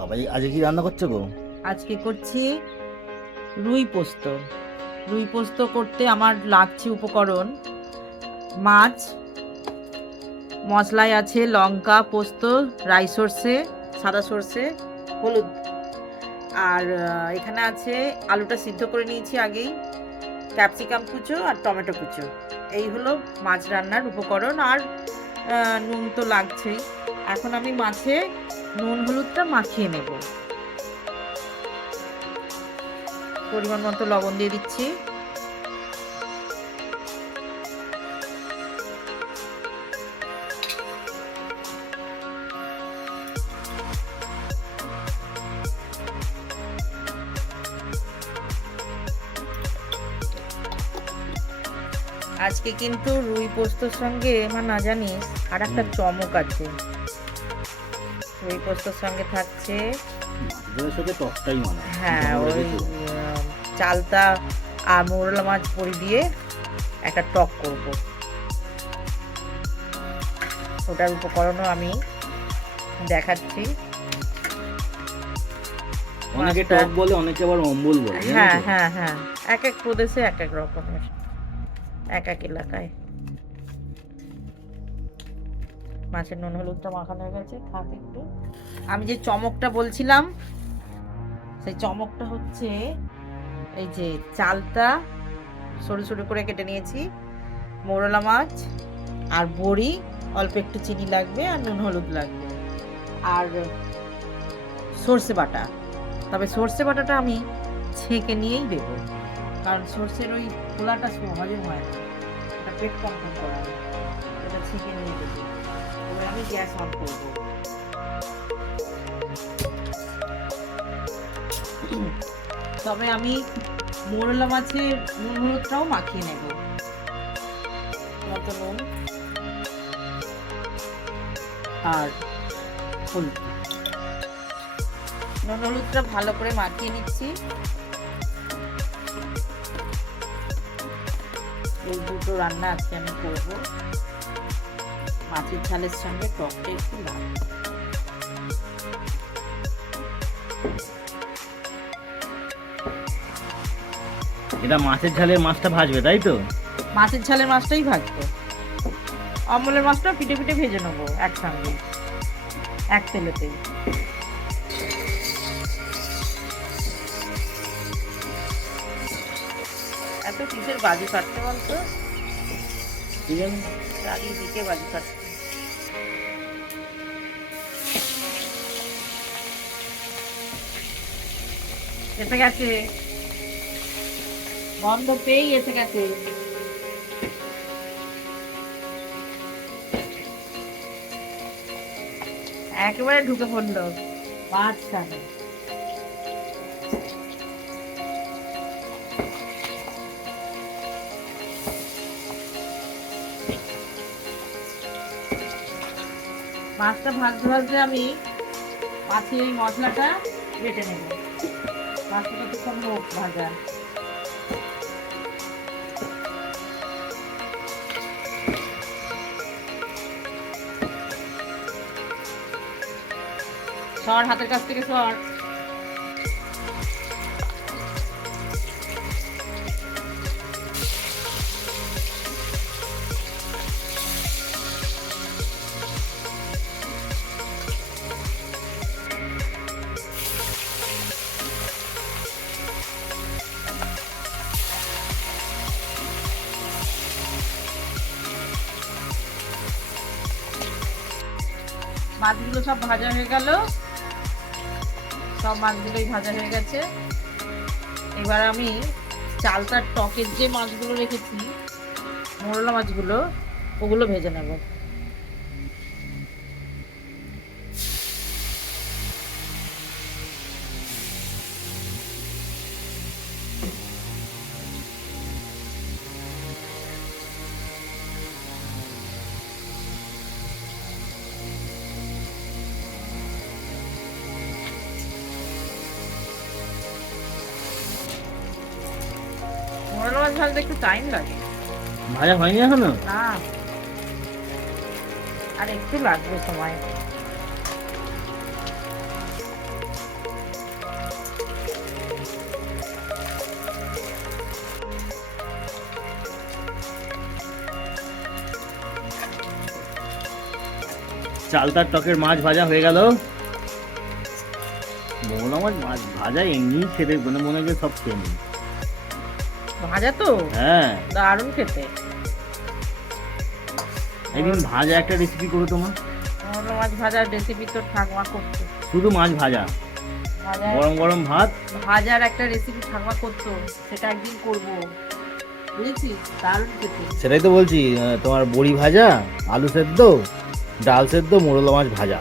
বাবা আজকে কি রান্না করছো গো? আজকে করছি রুই পোস্ত। রুই পোস্ত করতে আমার লাগছে উপকরণ: মাছ, মশলায় আছে লঙ্কা, পোস্ত, রাই সর্ষে, সাদা সর্ষে, হলুদ। আর এখানে আছে আলুটা সিদ্ধ করে নিয়েছি আগেই, ক্যাপসিকাম কুচো আর টমেটো কুচো। এই হলো মাছ রান্নার উপকরণ। আর নুন তো লাগছেই। এখন আমি মাছে নুন হলুদটা মাখিয়ে নেব। পরিমাণ মতো লবণ দিয়ে দিচ্ছি। আজকে কিন্তু রুই পোস্তর সঙ্গে আমার না জানিস আর একটা চমক আছে। রুই পোস্তর সঙ্গে থাকছে মাছের সাথে টকটাই মানে হ্যাঁ ওই চালতা আর মোরলা মাছ বড়ি দিয়ে একটা টক করব। ওটার উপকরণও আমি দেখাচ্ছি। অনেকে টক বলে, অনেকে আবার অম্বল বলে। হ্যাঁ হ্যাঁ হ্যাঁ, এক এক প্রদেশে এক এক রকমের, এক এক এলাকায়। মাছের নুন হলুদটা মাখানো হয়ে গেছে, থাক একটু। আমি যে চমকটা বলছিলাম, সেই চমকটা হচ্ছে এই যে চালটা সরু সরু করে কেটে নিয়েছি, মোরলা মাছ আর বড়ি, অল্প একটু চিনি লাগবে আর নুন হলুদ লাগবে, আর সর্ষে বাটা। তবে সর্ষে বাটাটা আমি ছেঁকে নিয়েই দেবো, কারণ সর্ষের ওই খোলাটা হজম হয় না, এটা পেট কন্ট্রোল করা হয়, এটা ছেঁকে নিয়ে দেবো। এবার আমি গ্যাস অন করবো। তবে আমি মোরলা মাছের নুন হলুদটাও মাখিয়ে নেব। মতো নুন আর হলুদ, নুন হলুদটা ভালো করে মাখিয়ে নিচ্ছি। এই দুটো রান্না আজকে আমি করব। মাছের ঝালের সঙ্গে টকটা একটু লাগবে। এটা মাছের ঝালের মাছটা ভাজবে তাই তো? মাছের ঝালের মাছটাই ভাজবো, অম্বলের মাছটা পিঠে পিঠে ভেজে নেবো একসঙ্গে, এক তেলেতেই। এত কিসের বাজি ফাটছে বলতো? চারিদিকে বাজি ফাটছে। এসে গেছে, গন্ধ পেয়েই এসে গেছে। একেবারে ঢুকে পড়লো বাচ্চা। মাছটা ভাজতে ভাজতে আমি মাছের এই মশলাটা বেটে নেব। মাছটা ততক্ষণ হোক ভাজা। সর হাতের কাছ থেকে সর। মাছগুলো সব ভাজা হয়ে গেল, সব মাছগুলোই ভাজা হয়ে গেছে। এবার আমি চালতার টকের যে মাছগুলো রেখেছি, মোরলা মাছগুলো, ওগুলো ভেজে নেব। মোরলা মাছ ভাজতে একটু টাইম লাগে। ভাজা হয়নি এখনো? না, আর একটু লাগবে সময়। চালতার টকের মাছ ভাজা হয়ে গেল। মোগলা মাছ মাছ ভাজা এমনি খেতে মনে হয় যে সব খেয়ে নিই। ভাজা তো হ্যাঁ, দারুণ খেতে। একদিন ভাজা একটা রেসিপি করো তোমার। মোগলা মাছ ভাজার রেসিপি তো ঠাকুমা করতো। শুধু মাছ ভাজা, ভাজার গরম গরম ভাত। ভাজার একটা রেসিপি ঠাকুমা করতো, সেটা একদিন করবো, বুঝেছিস? দারুণ খেতে। সেটাই তো বলছি, তোমার বড়ি ভাজা, আলু সেদ্ধ, ডাল সেদ্ধ, মোরলা মাছ ভাজা।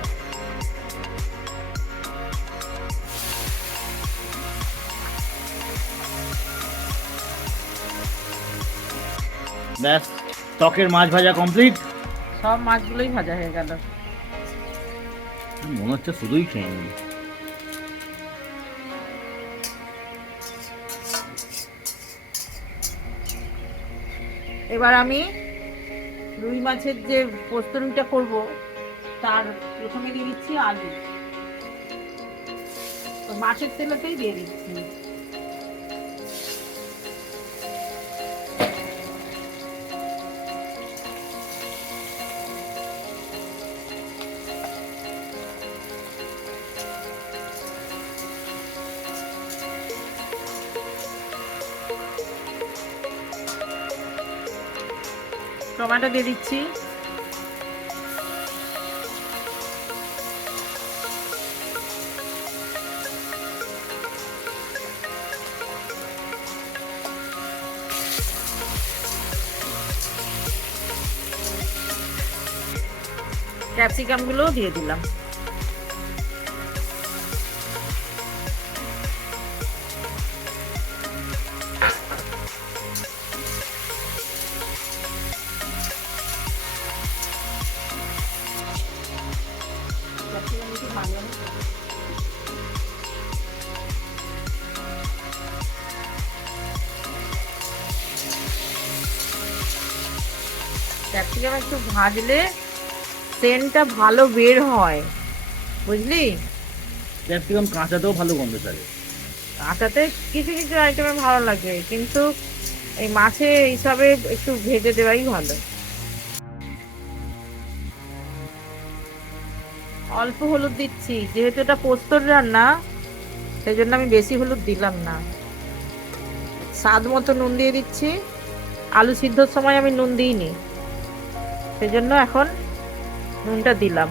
ব্যাস, টকের মাছ ভাজা কমপ্লিট। সব মাছগুলোই ভাজা হয়ে গেল। মনে হচ্ছে শুধুই খেয়ে নিই। এবার আমি রুই মাছের যে পোস্তরুইটা করব, তার প্রথমে দিয়ে দিচ্ছি আলু, ওই মাছের তেলেতেই দিয়ে দিচ্ছি। টমেটো দিয়ে দিচ্ছি। ক্যাপসিকাম গুলো দিয়ে দিলাম। ক্যাপসিকাম একটু ভাজলে সেন্টটা ভালো বের হয়, বুঝলি? ক্যাপসিকাম কাঁচাতেও ভালো গন্ধ থাকে। কাঁচাতে কিছু কিছু আইটেমে ভালো লাগে, কিন্তু এই মাছে হিসাবে একটু ভেজে দেওয়াই ভালো। অল্প হলুদ দিচ্ছি, যেহেতু এটা পোস্তর রান্না, সেই জন্য আমি বেশি হলুদ দিলাম না। স্বাদ মতো নুন দিয়ে দিচ্ছি। আলু সিদ্ধর সময় আমি নুন দিইনি, সেই জন্য এখন নুনটা দিলাম।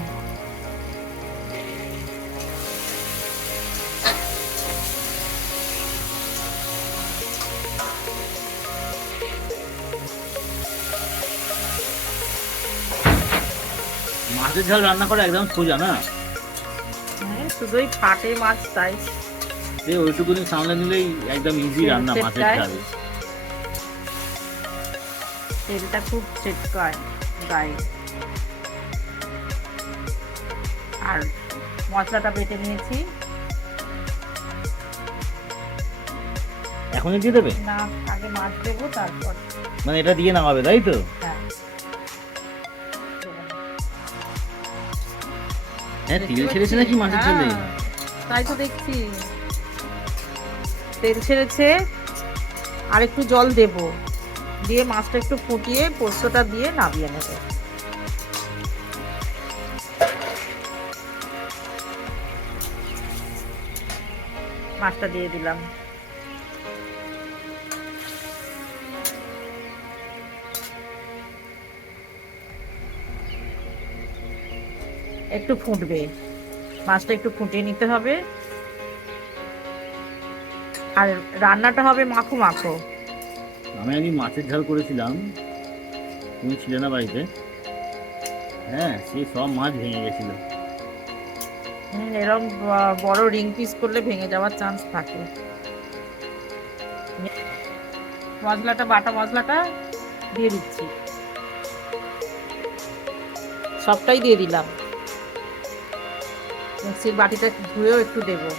মাছের ঝাল রান্না করা একদম সোজা না? শুধুই ফাটে মাছ, তাই ওইটুকুনি সামলে নিলেই একদম ইজি রান্না মাছের ঝাল। তেলটা খুব ছিটকায় গায়ে। আর মশলাটা বেটে নিয়েছি। এখনই দিয়ে দেবে? না, আগে মাছ দেবো, তারপর। মানে এটা দিয়ে নামাবে, তাই তো? হ্যাঁ, হ্যাঁ, তেল ছেড়েছে নাকি মাছের ঝালে? তাই তো দেখছি, তেল ছেড়েছে। আর একটু জল দেব, দিয়ে মাছটা একটু ফুটিয়ে পোস্তটা দিয়ে নামিয়ে নেব। মাছটা দিয়ে দিলাম। একটু ফুটবে, মাছটা একটু ফুটিয়ে নিতে হবে। আর রান্নাটা হবে মাখো মাখো। আমি একদিন মাছের ঝাল করেছিলাম, তুমি ছিলে না বাড়িতে। হ্যাঁ, সেই সব মাছ ভেঙে গেছিল। এরকম বড় রিং পিস করলে ভেঙে যাওয়ার চান্স থাকে। মশলাটা, বাটা মশলাটা দিয়ে দিচ্ছি, সবটাই দিয়ে দিলাম। মিক্সির বাটিটা ধুয়েও একটু দেবো।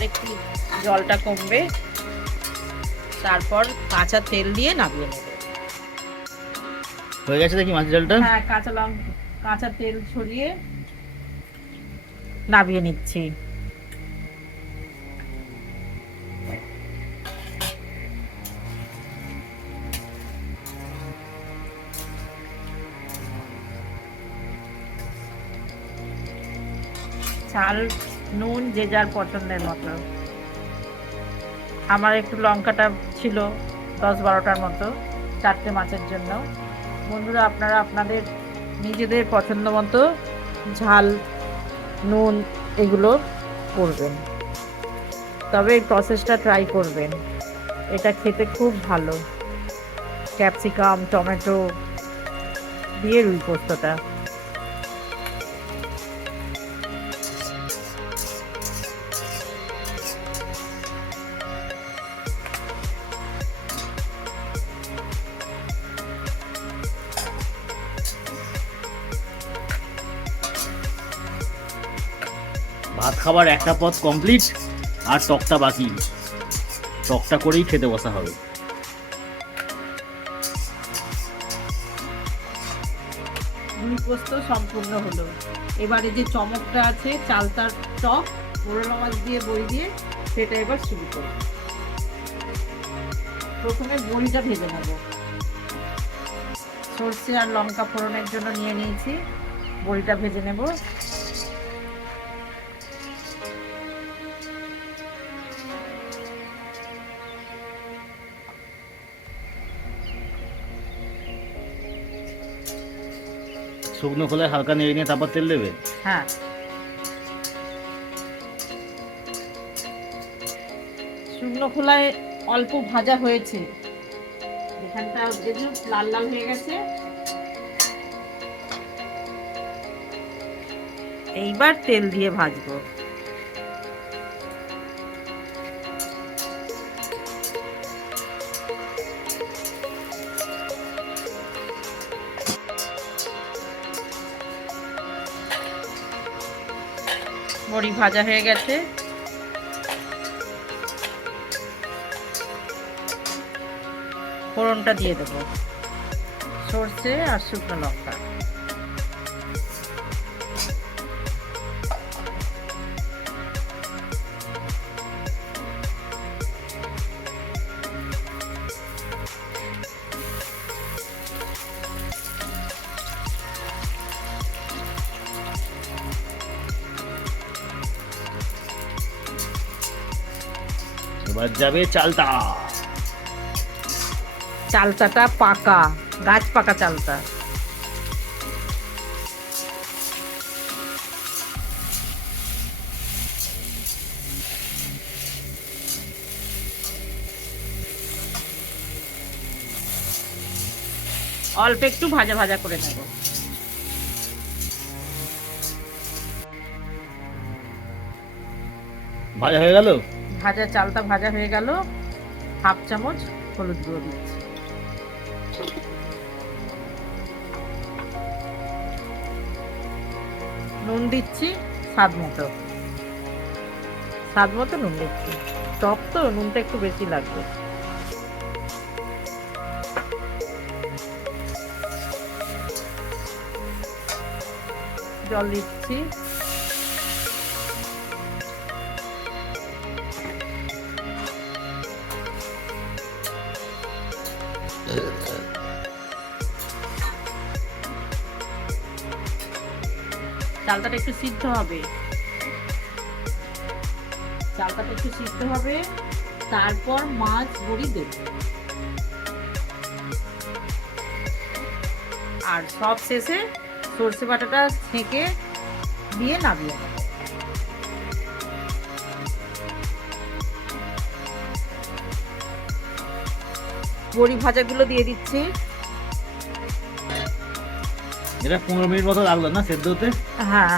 আর একটু জলটা কমবে, তারপর কাঁচা তেল দিয়ে নামিয়ে নেব। হয়ে গেছে দেখি মাছের ঝালটা। হ্যাঁ, কাঁচা তেল ছড়িয়ে নামিয়ে নিচ্ছি। ঝাল নুন যে যার পছন্দের মতো। আমার একটু লঙ্কাটা ছিল 10-12টার মতো, 4টে মাছের জন্য। বন্ধুরা, আপনারা আপনাদের নিজেদের পছন্দ মতো ঝাল নুন এগুলো করবেন, তবে এই প্রসেসটা ট্রাই করবেন, এটা খেতে খুব ভালো। ক্যাপসিকাম টমেটো দিয়ে রুই পোস্তটা। ভাত খাবার একটা পদ কমপ্লিট, আর টকটা বাকি। টকটা করেই খেতে বসা হবে। রুই পোস্ত সম্পূর্ণ হলো। এবারে যে চমকটা আছে, চালতার টক মোরলা মাছ দিয়ে বড়ি দিয়ে, সেটা এবার শুরু করব। প্রথমে বড়িটা ভেজে নেব। সর্ষে আর লঙ্কা ফোড়নের জন্য নিয়ে নিয়েছি, বড়িটা ভেজে নেব। শুকনো খোলায় হালকা নেড়ে নিয়ে তারপর তেল দেবে। হ্যাঁ, শুকনো খোলায় অল্প ভাজা হয়েছে, এখানটা দেখুন লাল লাল হয়ে গেছে। এইবার তেল দিয়ে ভাজবো। বড়ি ভাজা হয়ে গেছে, ফোড়নটা দিয়ে দেবো, সর্ষে আর শুকনো লঙ্কা। এবার যাবে চালতা। চালতাটা পাকা, গাছ পাকা চালতা। অল্প একটু ভাজা ভাজা করে নেব। ভাজা হয়ে গেল। চালতা ভাজা হয়ে গেল। 1/2 চামচ হলুদ গুঁড়ো দিচ্ছি। নুন দিচ্ছি স্বাদ মতো। নুন দিচ্ছি, টক তো নুনটা একটু বেশি লাগবে। জল দিচ্ছি। চালতাটা একটু সিদ্ধ হবে, তারপর মাছ বড়ি দেব, আর সব শেষে সর্ষে বাটাটা ছেঁকে দিয়ে নামিয়ে নেব। বড়ি ভাজাগুলো দিয়ে দিচ্ছি। এটা 15 মিনিট মতো লাগলো না সেদ্ধ হতে? হ্যাঁ,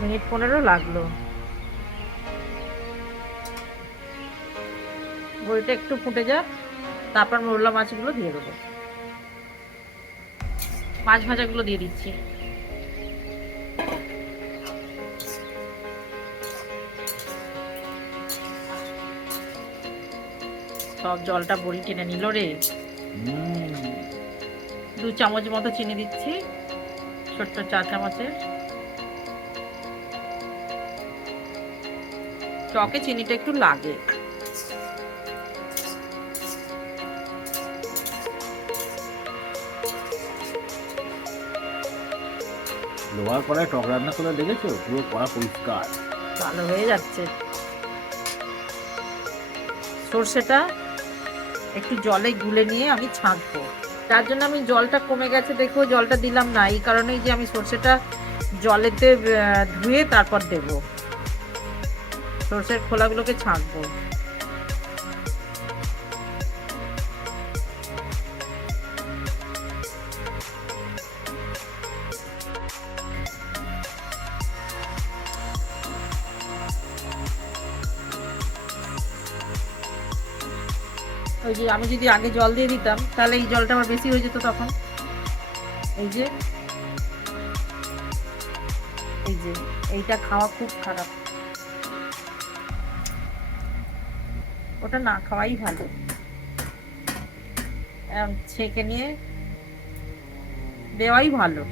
মিনিট 15 লাগলো। বড়িটা একটু ফুটে যাক, তারপর মোরলা মাছগুলো দিয়ে দেবো। মাছ ভাজাগুলো দিয়ে দিচ্ছি। সব জলটা বড়ি টেনে নিল রে। হুম, 2 চামচ মতো চিনি দিচ্ছি, ছোট্ট 4 চামচের। টকে চিনিটা একটু লাগে। লোহার কড়ায় টক রান্না করে দেখেছো? পুরো কড়া পরিষ্কার। ভালো হয়ে যাচ্ছে। সর্ষেটা একটু জলে গুলে নিয়ে আমি ছাঁকবো, তার জন্য আমি জলটা কমে গেছে দেখো জলটা দিলাম না, এই কারণেই যে আমি সর্ষেটা জলেতে ধুয়ে তারপর দেব। সর্ষের খোলাগুলোকে ছাঁকবো। ওই যে আমি যদি আগে জল দিয়ে দিতাম তাহলে এই জলটা আমার বেশি হয়ে যেত তখন। এই যে এইটা খাওয়া খুব খারাপ, ওটা না খাওয়াই ভালো। ছেঁকে নিয়ে দেওয়াই ভালো।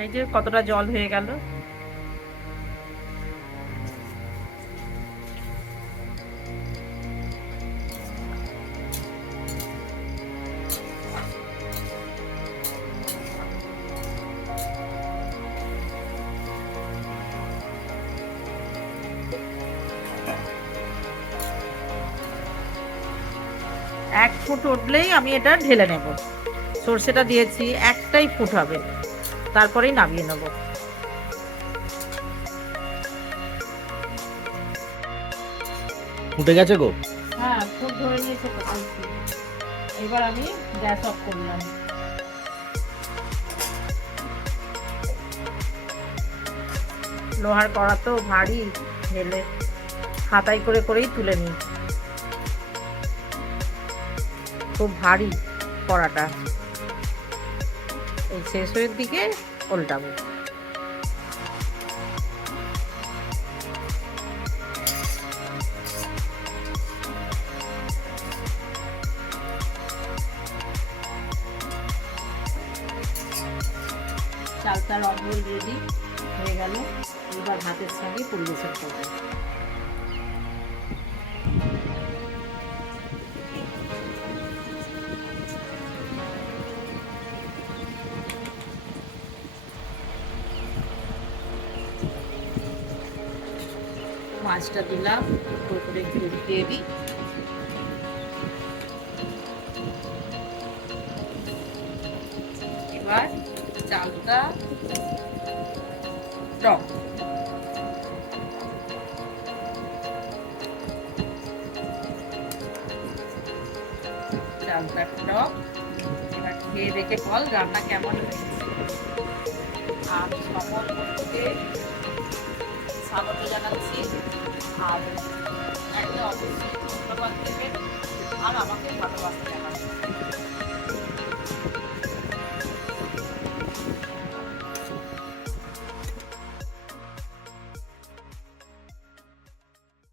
এই যে কতটা জল হয়ে গেল। এক ফুট উঠলেই আমি এটা ঢেলে নেব। সর্ষেটা দিয়েছি, একটাই ফুট হবে, তারপরেই নামিয়ে নেব। ফুটে গেছে গো? হ্যাঁ, ফুট ধরে নিয়েছে তো। এবার আমি গ্যাস অফ করলাম। লোহার কড়া তো ভারী, ঢেলে হাতায় করে করেই তুলে নিই। খুব ভারী কড়াটা। এই শেষের দিকে উল্টাবো। চালতার অম্বল রেডি হয়ে গেল। এবার ভাতের সঙ্গে পরিবেশন করবো। মাছটা দিলাম, করে গ্রেভি দিয়ে দিই। এবার চালটা টক, চালটা টক। এবার খেয়ে দেখে বল রান্না কেমন হয়েছে। আর সকল বন্ধুকে স্বাগত জানাচ্ছি। আর একটা অবশ্যই ধন্যবাদ দেবেন আর আমাকে ভালোবাসা জানাবেন।